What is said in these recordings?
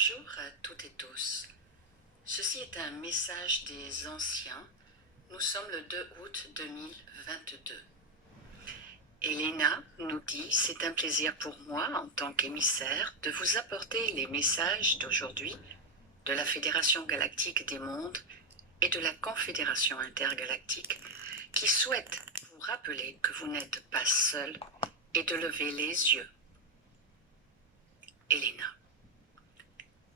Bonjour à toutes et tous. Ceci est un message des anciens. Nous sommes le 2 août 2022. Elena nous dit: c'est un plaisir pour moi, en tant qu'émissaire, de vous apporter les messages d'aujourd'hui de la Fédération Galactique des Mondes et de la Confédération Intergalactique qui souhaitent vous rappeler que vous n'êtes pas seul et de lever les yeux. Elena.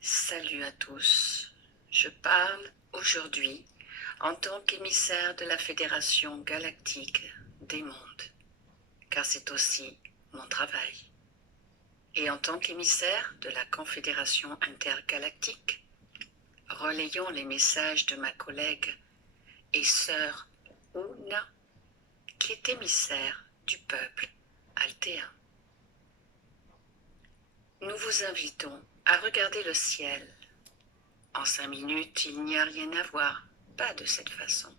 Salut à tous. Je parle aujourd'hui en tant qu'émissaire de la Fédération Galactique des Mondes, car c'est aussi mon travail. Et en tant qu'émissaire de la Confédération Intergalactique, relayons les messages de ma collègue et sœur Una, qui est émissaire du peuple altéen. Nous vous invitons à regarder le ciel. En 5 minutes, il n'y a rien à voir, pas de cette façon.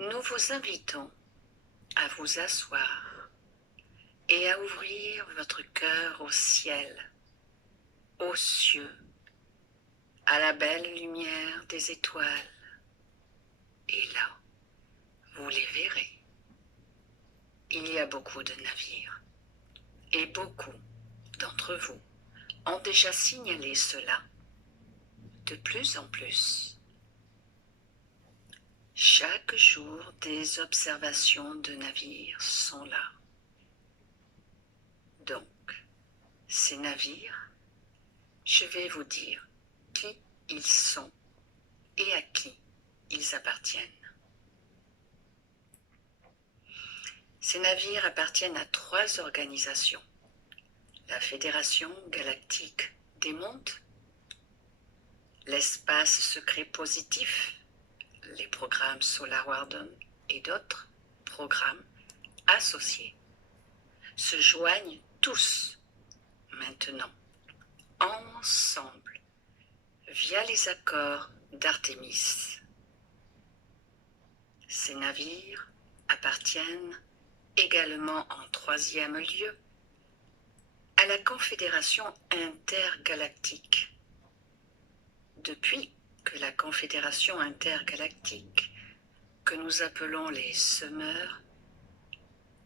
Nous vous invitons à vous asseoir et à ouvrir votre cœur au ciel, aux cieux, à la belle lumière des étoiles. Et là, vous les verrez. Il y a beaucoup de navires et beaucoup d'entre vous ont déjà signalé cela. De plus en plus. Chaque jour, des observations de navires sont là. Donc, ces navires, je vais vous dire qui ils sont et à qui ils appartiennent. Ces navires appartiennent à 3 organisations. La Fédération Galactique des Mondes, l'espace secret positif, les programmes Solar Warden et d'autres programmes associés se joignent tous maintenant, ensemble, via les accords d'Artémis. Ces navires appartiennent également en 3e lieu à la Confédération intergalactique. Depuis que la Confédération intergalactique, que nous appelons les semeurs,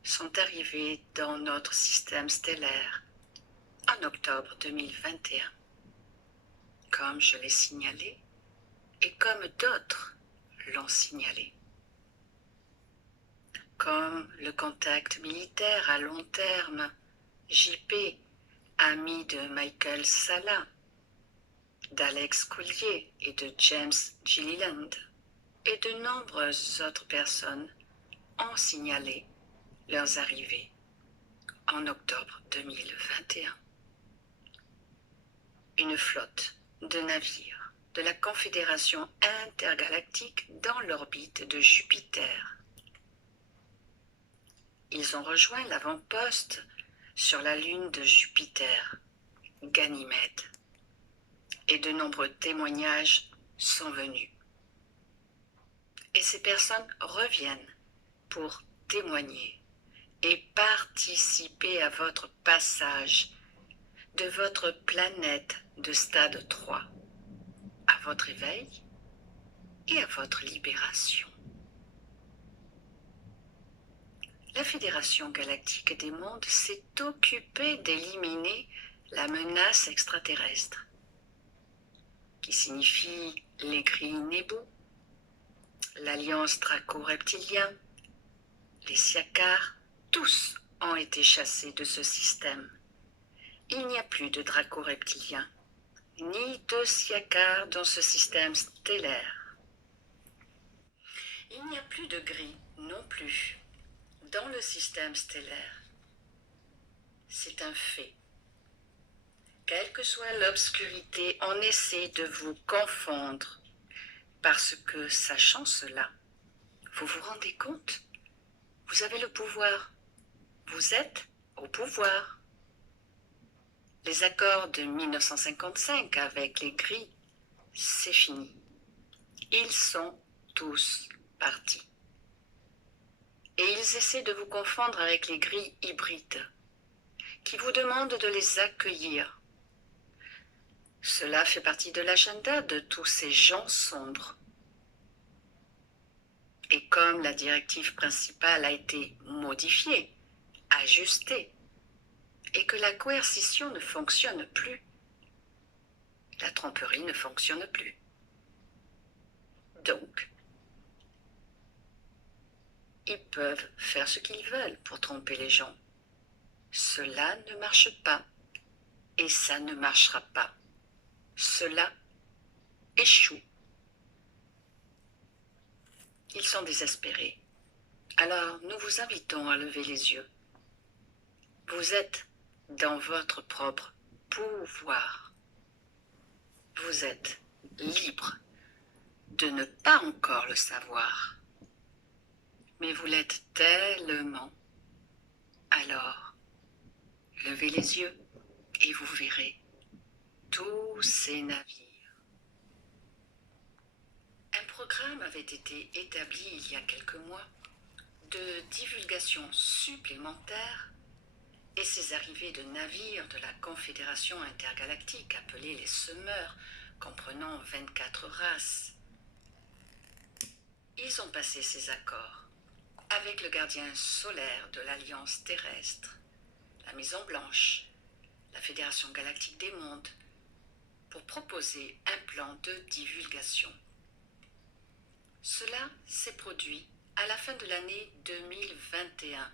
sont arrivés dans notre système stellaire en octobre 2021, comme je l'ai signalé et comme d'autres l'ont signalé. Comme le contact militaire à long terme, JP, ami de Michael Salla, d'Alex Coulier et de James Gilliland, et de nombreuses autres personnes ont signalé leurs arrivées en octobre 2021. Une flotte de navires de la Confédération intergalactique dans l'orbite de Jupiter. Ils ont rejoint l'avant-poste sur la lune de Jupiter, Ganymède, et de nombreux témoignages sont venus. Et ces personnes reviennent pour témoigner et participer à votre passage de votre planète de stade 3, à votre éveil et à votre libération. La Fédération Galactique des Mondes s'est occupée d'éliminer la menace extraterrestre, qui signifie les gris Nebu, l'Alliance Draco-Reptilien, les Siakars, tous ont été chassés de ce système. Il n'y a plus de Draco-Reptiliens, ni de Siakars dans ce système stellaire. Il n'y a plus de gris non plus dans le système stellaire. C'est un fait. Quelle que soit l'obscurité, on essaie de vous confondre parce que, sachant cela, vous vous rendez compte? Vous avez le pouvoir. Vous êtes au pouvoir. Les accords de 1955 avec les gris, c'est fini. Ils sont tous partis. Et ils essaient de vous confondre avec les gris hybrides, qui vous demandent de les accueillir, Cela fait partie de l'agenda de tous ces gens sombres. Et comme la directive principale a été modifiée, ajustée, et que la coercition ne fonctionne plus, la tromperie ne fonctionne plus. Donc, ils peuvent faire ce qu'ils veulent pour tromper les gens. Cela ne marche pas et ça ne marchera pas. Cela échoue. Ils sont désespérés. Alors, nous vous invitons à lever les yeux. Vous êtes dans votre propre pouvoir. Vous êtes libre de ne pas encore le savoir. Mais vous l'êtes tellement. Alors, levez les yeux et vous verrez tous ces navires. Un programme avait été établi il y a quelques mois de divulgation supplémentaire et ces arrivées de navires de la Confédération intergalactique appelée les Semeurs, comprenant 24 races. Ils ont passé ces accords avec le gardien solaire de l'Alliance terrestre, la Maison Blanche, la Fédération galactique des mondes, pour proposer un plan de divulgation. Cela s'est produit à la fin de l'année 2021,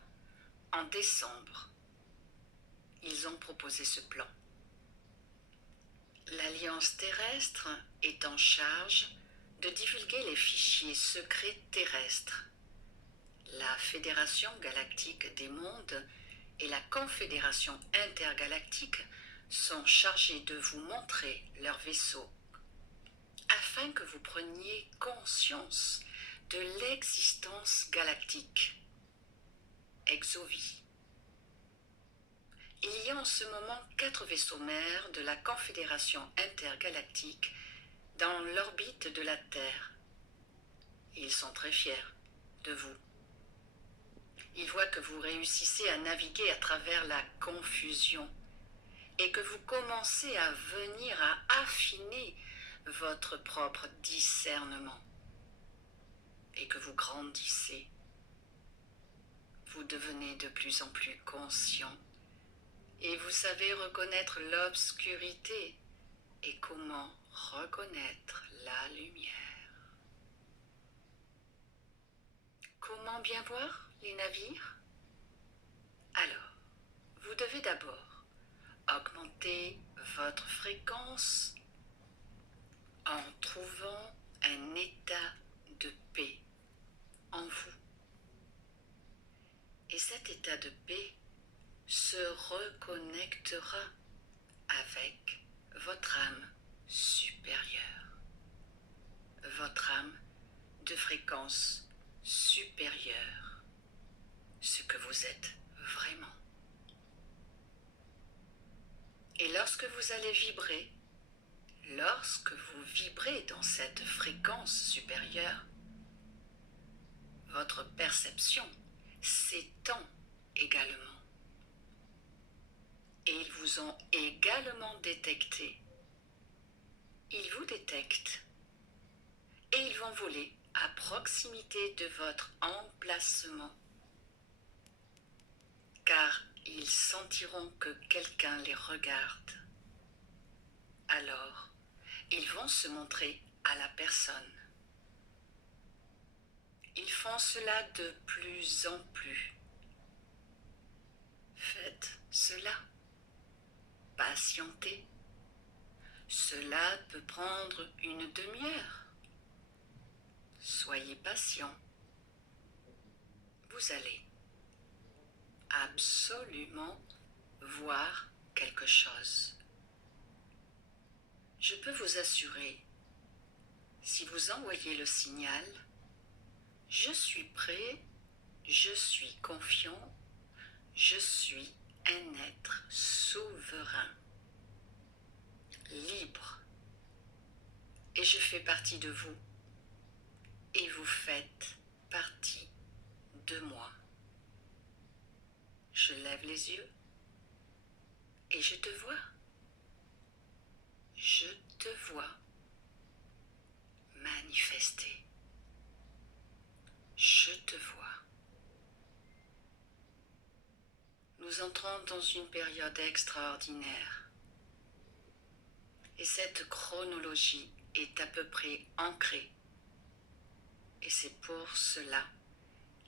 en décembre. Ils ont proposé ce plan. L'Alliance terrestre est en charge de divulguer les fichiers secrets terrestres. La Fédération galactique des mondes et la Confédération intergalactique sont chargés de vous montrer leurs vaisseaux afin que vous preniez conscience de l'existence galactique. Exovie. Il y a en ce moment 4 vaisseaux mères de la Confédération intergalactique dans l'orbite de la Terre. Ils sont très fiers de vous. Ils voient que vous réussissez à naviguer à travers la confusion et que vous commencez à venir à affiner votre propre discernement et que vous grandissez. Vous devenez de plus en plus conscient et vous savez reconnaître l'obscurité et comment reconnaître la lumière. Comment bien voir les navires? Alors, vous devez d'abord augmenter votre fréquence en trouvant un état de paix en vous. Et cet état de paix se reconnectera avec votre âme supérieure, votre âme de fréquence supérieure, ce que vous êtes vraiment. Et lorsque vous allez vibrer, lorsque vous vibrez dans cette fréquence supérieure, votre perception s'étend également. Et ils vous ont également détecté. Ils vous détectent et ils vont voler à proximité de votre emplacement, car ils sentiront que quelqu'un les regarde. Alors, ils vont se montrer à la personne. Ils font cela de plus en plus. Faites cela. Patientez. Cela peut prendre une demi-heure. Soyez patient. Vous allez absolument voir quelque chose. Je peux vous assurer, si vous envoyez le signal, je suis prêt, je suis confiant, je suis un être souverain, libre, et je fais partie de vous, et vous faites partie de moi. Je lève les yeux, et je te vois. Je te vois manifester. Je te vois. Nous entrons dans une période extraordinaire. Et cette chronologie est à peu près ancrée. Et c'est pour cela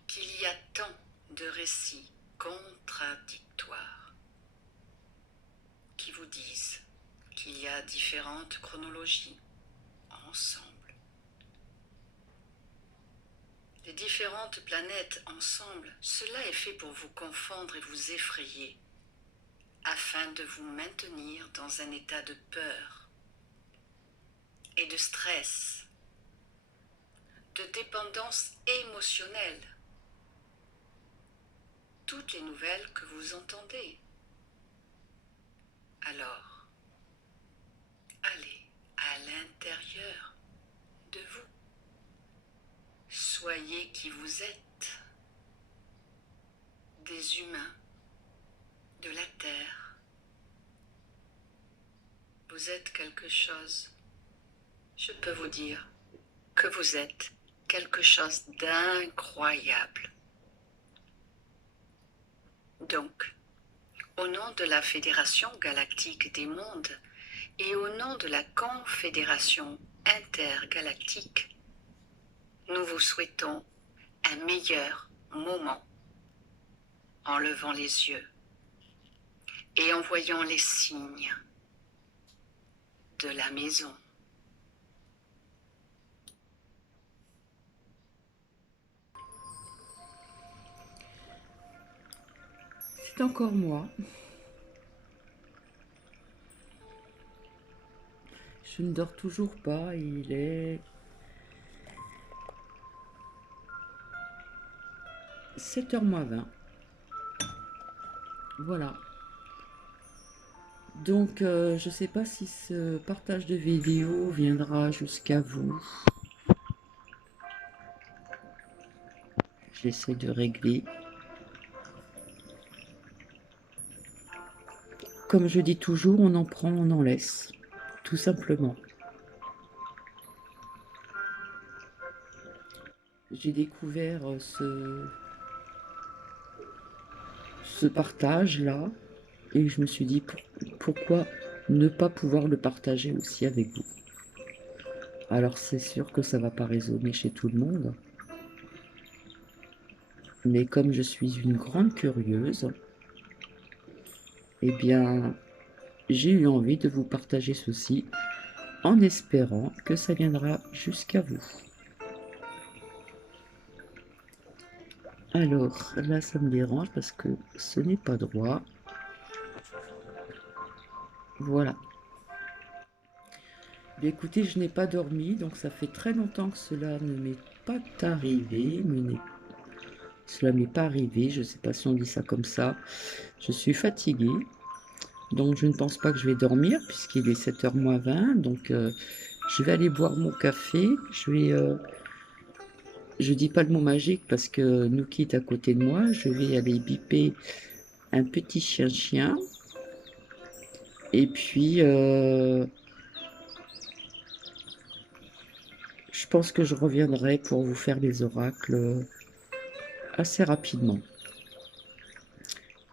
qu'il y a tant de récits contradictoires qui vous disent qu'il y a différentes chronologies ensemble. Les différentes planètes ensemble, cela est fait pour vous confondre et vous effrayer, afin de vous maintenir dans un état de peur et de stress, de dépendance émotionnelle. Toutes les nouvelles que vous entendez. Alors, allez à l'intérieur de vous. Soyez qui vous êtes, des humains de la Terre. Vous êtes quelque chose. Je peux vous dire que vous êtes quelque chose d'incroyable. Donc, au nom de la Fédération galactique des mondes et au nom de la Confédération intergalactique, nous vous souhaitons un meilleur moment en levant les yeux et en voyant les signes de la maison. C'est encore moi. Je ne dors toujours pas. Il est 7h moins 20. Voilà. Donc, je ne sais pas si ce partage de vidéo viendra jusqu'à vous. J'essaie de régler. Comme je dis toujours, on en prend, on en laisse. Tout simplement. J'ai découvert ce partage-là et je me suis dit pourquoi ne pas pouvoir le partager aussi avec vous. Alors c'est sûr que ça va pas résonner chez tout le monde, mais comme je suis une grande curieuse, eh bien j'ai eu envie de vous partager ceci en espérant que ça viendra jusqu'à vous. Alors là ça me dérange parce que ce n'est pas droit. Voilà. Bien, écoutez, je n'ai pas dormi, donc ça fait très longtemps que cela ne m'est pas arrivé, cela m'est pas arrivé, je ne sais pas si on dit ça comme ça. Je suis fatiguée, donc je ne pense pas que je vais dormir puisqu'il est 7h moins 20, donc je vais aller boire mon café. Je dis pas le mot magique parce que Nuki est à côté de moi. Je vais aller biper un petit chien-chien. Et puis, je pense que je reviendrai pour vous faire les oracles assez rapidement.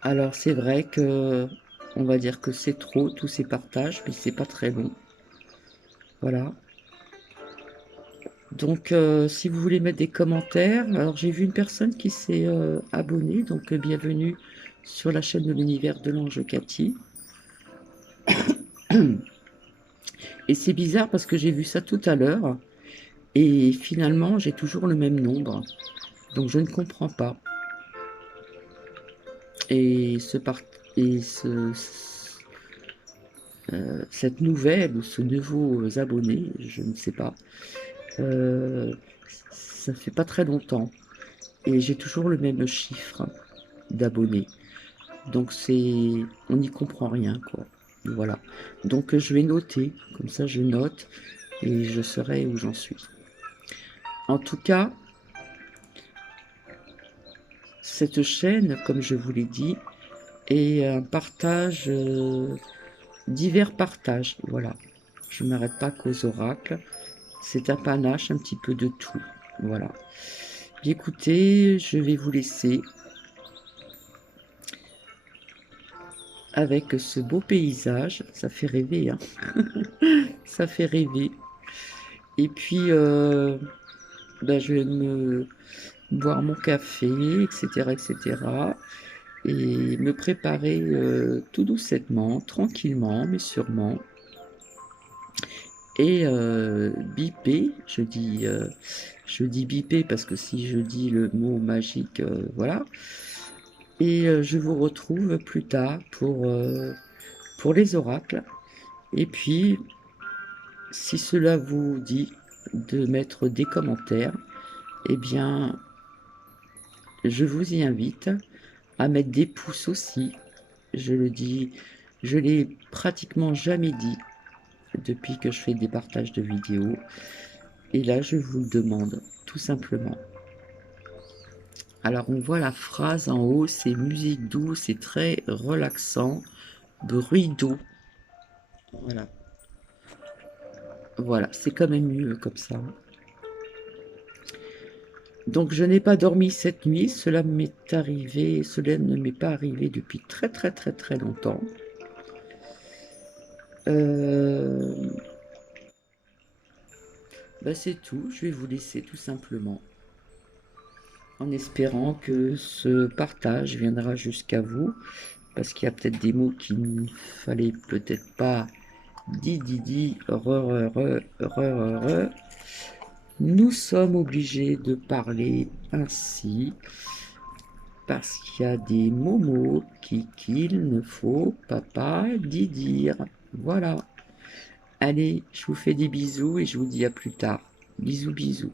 Alors, c'est vrai que, on va dire que c'est trop, tous ces partages, mais c'est pas très long. Voilà. Donc, si vous voulez mettre des commentaires, alors j'ai vu une personne qui s'est abonnée, donc bienvenue sur la chaîne de l'univers de l'ange Cathy. Et c'est bizarre parce que j'ai vu ça tout à l'heure, et finalement j'ai toujours le même nombre, donc je ne comprends pas. Et cette nouvelle ou ce nouveau abonné, je ne sais pas, ça fait pas très longtemps, et j'ai toujours le même chiffre d'abonnés. Donc on n'y comprend rien, quoi. Voilà. Donc je vais noter, comme ça je note et je saurai où j'en suis. En tout cas, cette chaîne, comme je vous l'ai dit, est un partage, divers partages, voilà. Je ne m'arrête pas qu'aux oracles. C'est un panache un petit peu de tout. Voilà. Écoutez, je vais vous laisser avec ce beau paysage. Ça fait rêver, hein. Ça fait rêver. Et puis, je vais me boire mon café, etc., etc. Et me préparer tout doucettement, tranquillement, mais sûrement. Et biper, je dis biper parce que si je dis le mot magique, voilà. Et je vous retrouve plus tard pour les oracles. Et puis, si cela vous dit de mettre des commentaires, eh bien, je vous y invite à mettre des pouces aussi. Je le dis, je l'ai pratiquement jamais dit depuis que je fais des partages de vidéos. Et là, je vous le demande, tout simplement. Alors, on voit la phrase en haut, c'est musique douce et très relaxant, bruit d'eau. Voilà. Voilà, c'est quand même mieux comme ça. Donc, je n'ai pas dormi cette nuit. Cela ne m'est pas arrivé depuis très, très, très, très longtemps. C'est tout. Je vais vous laisser tout simplement. En espérant que ce partage viendra jusqu'à vous. Parce qu'il y a peut-être des mots qu'il ne fallait peut-être pas dit, re. Nous sommes obligés de parler ainsi parce qu'il y a des mots qu'il ne faut pas dire. Voilà. Allez, je vous fais des bisous et je vous dis à plus tard. Bisous, bisous.